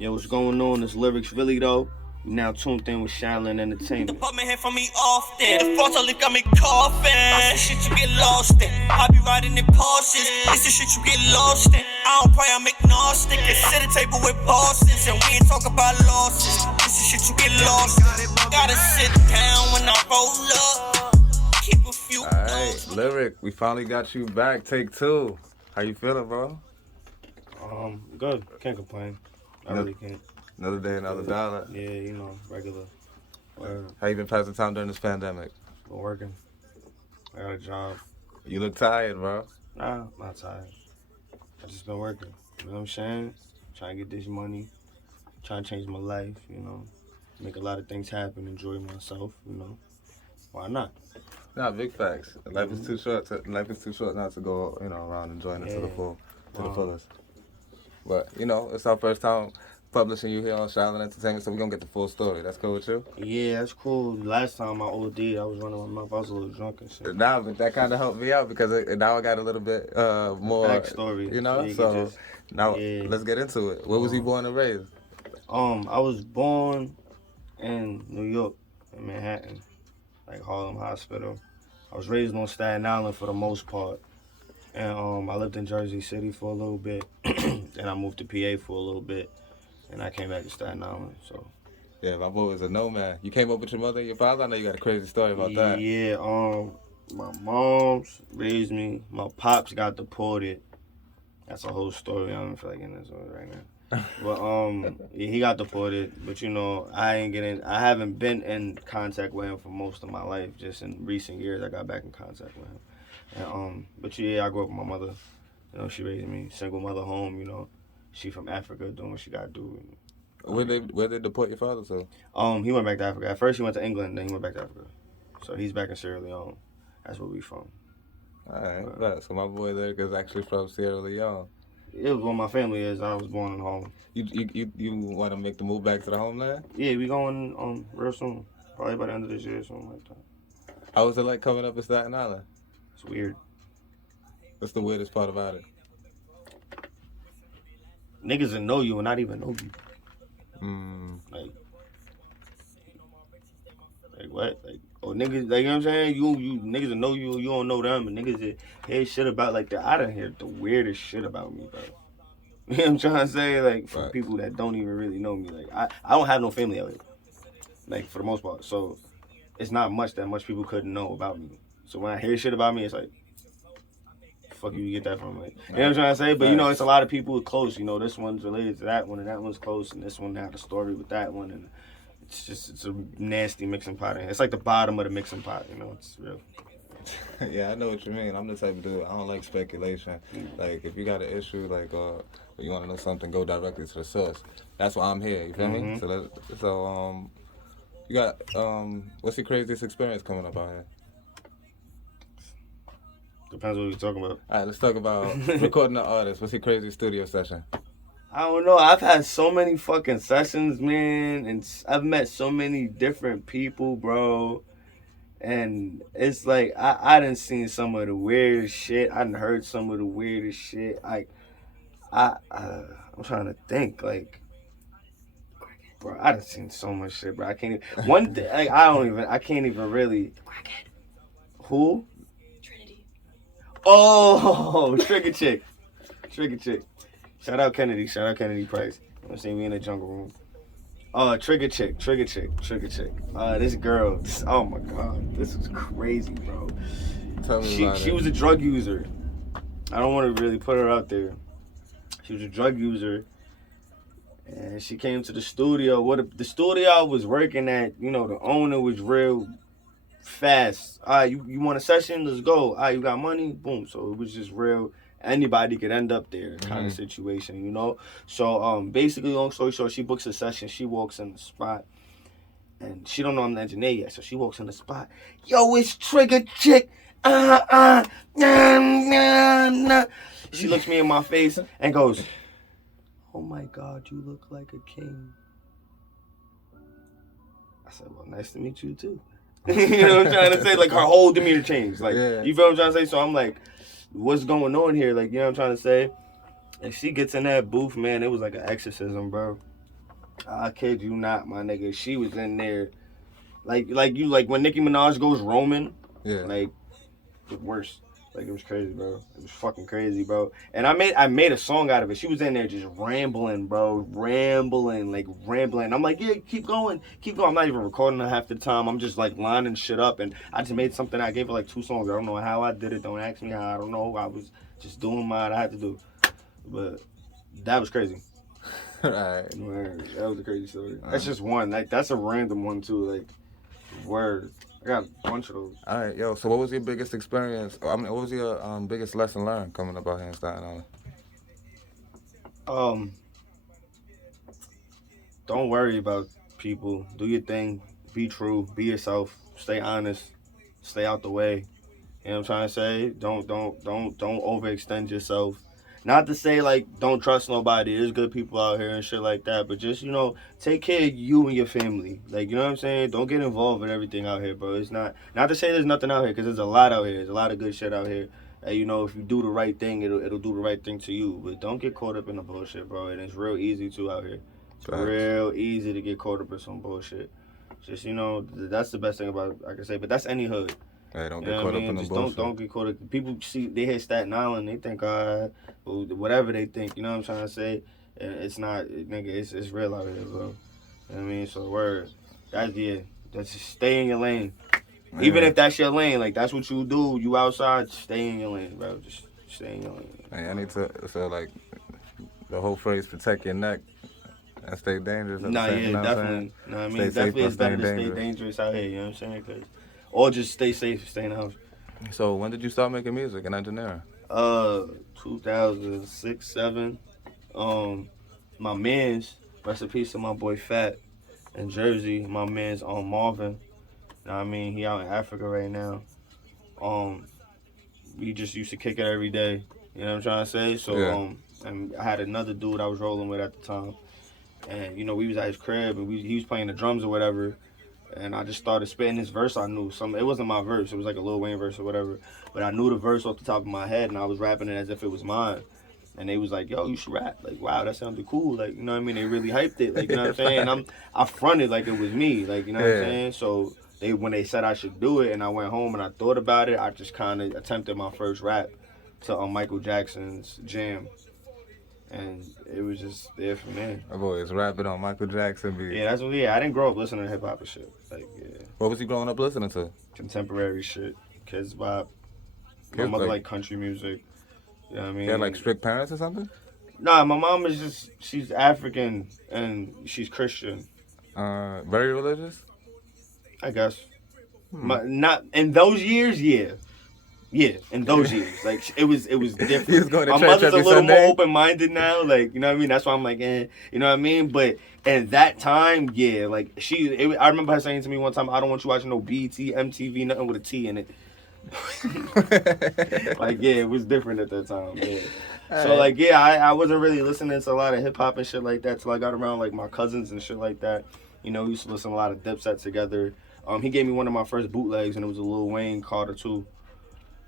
Yo, what's going on? This Lyrics Really though. You now tuned in with Shaoliiin Entertainment. Put me here for me often. The front only got me coughing. That's the shit you get lost in. I be riding in Porsches. This the shit you get lost in. I don't pray, I'm agnostic. Sit at a table with bosses and we ain't talk about losses. This the shit you get lost in. Gotta sit down when I roll up. Keep a few. Alright, Lyric, we finally got you back. Take two. How you feeling, bro? Good. Can't complain. I really can't. Another day, another dollar. Yeah, you know, regular. How you been passing time during this pandemic? Been working. I got a job. You look tired, bro. Nah, not tired. I just been working. You know what I'm saying? Trying to get this money. Trying to change my life, you know. Make a lot of things happen. Enjoy myself, you know. Why not? Nah, big facts. Life is too short. Life is too short not to go, around enjoying it to the fullest. But it's our first time publishing you here on Shaoliiin Entertainment, so we're gonna get the full story. That's cool with you? Yeah, that's cool. Last time I OD'd, I was running my mouth. I was a little drunk and shit. Nah, but that kind of helped me out because now I got a little bit more backstory. Let's get into it. Where was you born and raised? I was born in New York, in Manhattan, like Harlem Hospital. I was raised on Staten Island for the most part. And I lived in Jersey City for a little bit. Then I moved to PA for a little bit. And I came back to Staten Island, so. Yeah, my boy was a nomad. You came up with your mother and your father? I know you got a crazy story about that. Yeah, my mom's raised me. My pops got deported. That's a whole story. I don't feel like getting into it right now. But yeah, he got deported. But I haven't been in contact with him for most of my life. Just in recent years, I got back in contact with him. And, but yeah, I grew up with my mother. She raised me, single mother home. She from Africa, doing what she gotta do. Where they deport your father to? He went back to Africa. At first, he went to England, then he went back to Africa. So he's back in Sierra Leone. That's where we from. All right, so my boy there is actually from Sierra Leone. It was where my family is. I was born in home. You want to make the move back to the homeland? Yeah, we going real soon. Probably by the end of this year, something like that. How was it like coming up in Staten Island? It's weird. What's the weirdest part about it? Niggas that know you and not even know you. Like what? Like, niggas, like, you know what I'm saying? You niggas that know you, you don't know them, and niggas that hear shit about, like, I done hear the weirdest shit about me, bro. You know what I'm trying to say? Like, from people that don't even really know me. Like, I don't have no family out here. Like, for the most part. So, it's not much that much people couldn't know about me. So, when I hear shit about me, it's like, fuck you get that from? Like, you know what I'm trying to say? But, it's a lot of people close. This one's related to that one, and that one's close, and this one had a story with that one, and it's a nasty mixing pot. It's like the bottom of the mixing pot, it's real. Yeah, I know what you mean. I'm the type of dude, I don't like speculation. Like, if you got an issue, like, you want to know something, go directly to the source. That's why I'm here, you feel me? So, you got, what's your craziest experience coming up out here? Depends what you're talking about. All right, let's talk about recording an artist. What's your craziest studio session? I don't know. I've had so many fucking sessions, man, and I've met so many different people, bro. And it's like I done seen some of the weirdest shit. I done heard some of the weirdest shit. Like I'm trying to think. Like, bro, I done seen so much shit, bro. I can't even. One day, like, I can't even really. Crackhead. Who? Trinity. Oh, Trigger Chick. Shout out Kennedy Price. You know what I'm saying? We in the jungle room. Trigger Chick. This girl, oh my God, this is crazy, bro. Tell me about it. She was a drug user. I don't want to really put her out there. She was a drug user. And she came to the studio. The studio I was working at, the owner was real fast. All right, you want a session? Let's go. All right, you got money? Boom. So it was just real. Anybody could end up there kind of situation, So basically, long story short, she books a session. She walks in the spot, and she don't know I'm the engineer yet. So she walks in the spot. Yo, it's Trigger Chick. Nah, nah. She looks me in my face and goes, "Oh my God, you look like a king." I said, "Well, nice to meet you too." You know what I'm trying to say? Like, her whole demeanor changed. Like, You feel what I'm trying to say? So I'm like, what's going on here? Like, you know what I'm trying to say? And she gets in that booth, man, it was like an exorcism, bro. I kid you not, my nigga. She was in there, like when Nicki Minaj goes Roman, Yeah. like the worst. Like it was crazy, bro. It was fucking crazy, bro. And I made a song out of it. She was in there just rambling, bro, rambling. I'm like, yeah, keep going. I'm not even recording her half the time. I'm just like lining shit up, and I just made something. I gave her like 2 songs. I don't know how I did it. Don't ask me how. I don't know. I was just doing what I had to do, but that was crazy. Right. Man, that was a crazy story. That's just one. Like that's a random one too. Like word. I got a bunch of those. All right, yo. So, what was your biggest experience? I mean, what was your biggest lesson learned coming up out here in Staten Island? Don't worry about people. Do your thing. Be true. Be yourself. Stay honest. Stay out the way. You know what I'm trying to say? Don't overextend yourself. Not to say like don't trust nobody. There's good people out here and shit like that. But just, take care of you and your family. Like, you know what I'm saying? Don't get involved with everything out here, bro. It's not to say there's nothing out here, because there's a lot out here. There's a lot of good shit out here. And if you do the right thing, it'll do the right thing to you. But don't get caught up in the bullshit, bro. And it's real easy to out here. It's real easy to get caught up in some bullshit. Just, that's the best thing about it, I can say. But that's any hood. Hey, don't get caught up in the bullshit. Don't get caught up. People they hear Staten Island, they think, whatever they think, you know what I'm trying to say? It's not, nigga, it's real out here, bro. You know what I mean? So, word. That's just stay in your lane. Man. Even if that's your lane, like, that's what you do, you outside, stay in your lane, bro. Just stay in your lane. Hey, I need to, so, like, the whole phrase, protect your neck and stay dangerous. Definitely. No, I mean, definitely it's better to stay dangerous out here, you know what I'm saying? Or just stay safe, stay in the house. So when did you start making music and engineering? 2006, 7. My man's, rest in peace to my boy Fat in Jersey. My man's Marvin. You know what I mean? He out in Africa right now. We just used to kick it every day. You know what I'm trying to say? So and I had another dude I was rolling with at the time. And we was at his crib and he was playing the drums or whatever. And I just started spitting this verse I knew. It wasn't my verse. It was like a Lil Wayne verse or whatever. But I knew the verse off the top of my head, and I was rapping it as if it was mine. And they was like, yo, you should rap. Like, wow, that sounded cool. Like, you know what I mean? They really hyped it. Like, you know what I'm saying? And I fronted like it was me. Like, you know what I'm saying? So when they said I should do it and I went home and I thought about it, I just kind of attempted my first rap to Michael Jackson's Jam. And it was just there from there. My boy is rapping on Michael Jackson beats. Yeah, that's what. Yeah, I didn't grow up listening to hip hop and shit. Like, yeah. What was he growing up listening to? Contemporary shit, kids bop. My mother like country music. You know what I mean? You had like strict parents or something? Nah, my mom is she's African and she's Christian. Very religious? I guess. Not in those years, yeah. Yeah, in those years, like it was different. He was going to my church mother's every a little Sunday? more open-minded now, like, you know what I mean. That's why I'm like, you know what I mean. But at that time, yeah, like I remember her saying to me one time, "I don't want you watching no BET, MTV, nothing with a T in it." Like, yeah, it was different at that time. Yeah. So like, yeah, I wasn't really listening to a lot of hip hop and shit like that till I got around like my cousins and shit like that. We used to listen to a lot of Dipset together. He gave me one of my first bootlegs, and it was a Lil Wayne Carter 2.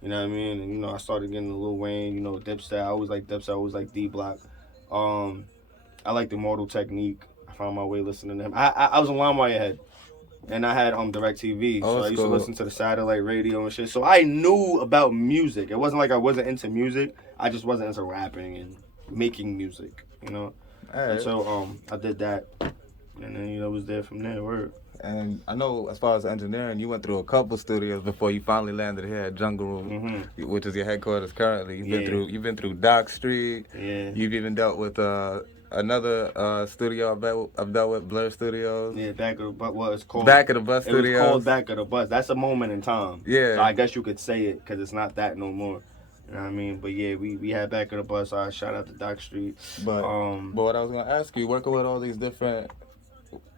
You know what I mean? And, I started getting the Lil Wayne, Dipset. I always like Dipset. I always like D-Block. I like the Immortal Technique. I found my way listening to him. I was a LimeWire head. And I had DirecTV. So I used to listen to the satellite radio and shit. So I knew about music. It wasn't like I wasn't into music. I just wasn't into rapping and making music, Right. And so I did that. And then, it was there from there. Word. And I know, as far as engineering, you went through a couple studios before you finally landed here at Jungle Room, which is your headquarters currently. You've been through Dock Street. Yeah. You've even dealt with another studio I've dealt with, Blur Studios. Yeah, Back of the Bus. It's called Back of the Bus Studios. It was called Back of the Bus. That's a moment in time. Yeah. So I guess you could say it because it's not that no more. You know what I mean? But yeah, we had Back of the Bus. I shout out to Dock Street. But what I was gonna ask you, working with all these different,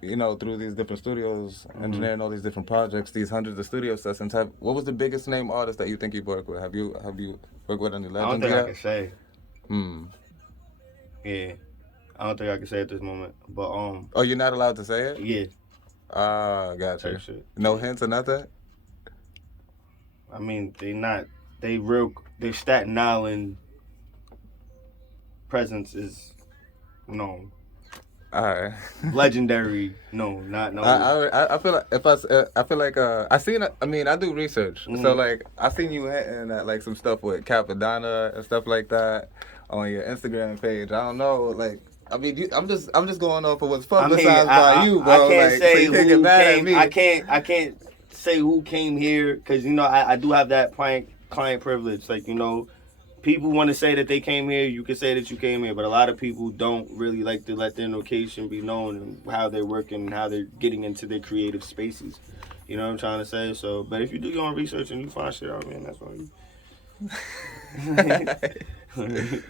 through these different studios, engineering all these different projects, these hundreds of studio sessions, what was the biggest name artist that you think you've worked with? Have you worked with any legends? I don't think yet? I can say. Yeah. I don't think I can say at this moment. But Oh, you're not allowed to say it? Yeah. Gotcha. No hints or nothing? I mean, their Staten Island presence is known. Alright. Legendary. No, not no. I feel like I feel like I seen I mean I do research, so like I seen you hitting at like some stuff with Cappadonna and stuff like that on your Instagram page. I don't know, like I mean I'm just going off of what's publicized by you, bro. I can't like, say so you can't get who mad at came. me. I can't say who came here because you know I do have that client privilege. Like you know, people want to say that they came here. You can say that you came here, but a lot of people don't really like to let their location be known and how they're working and how they're getting into their creative spaces. You know what I'm trying to say? So, but if you do your own research and you find shit out, man, that's all you.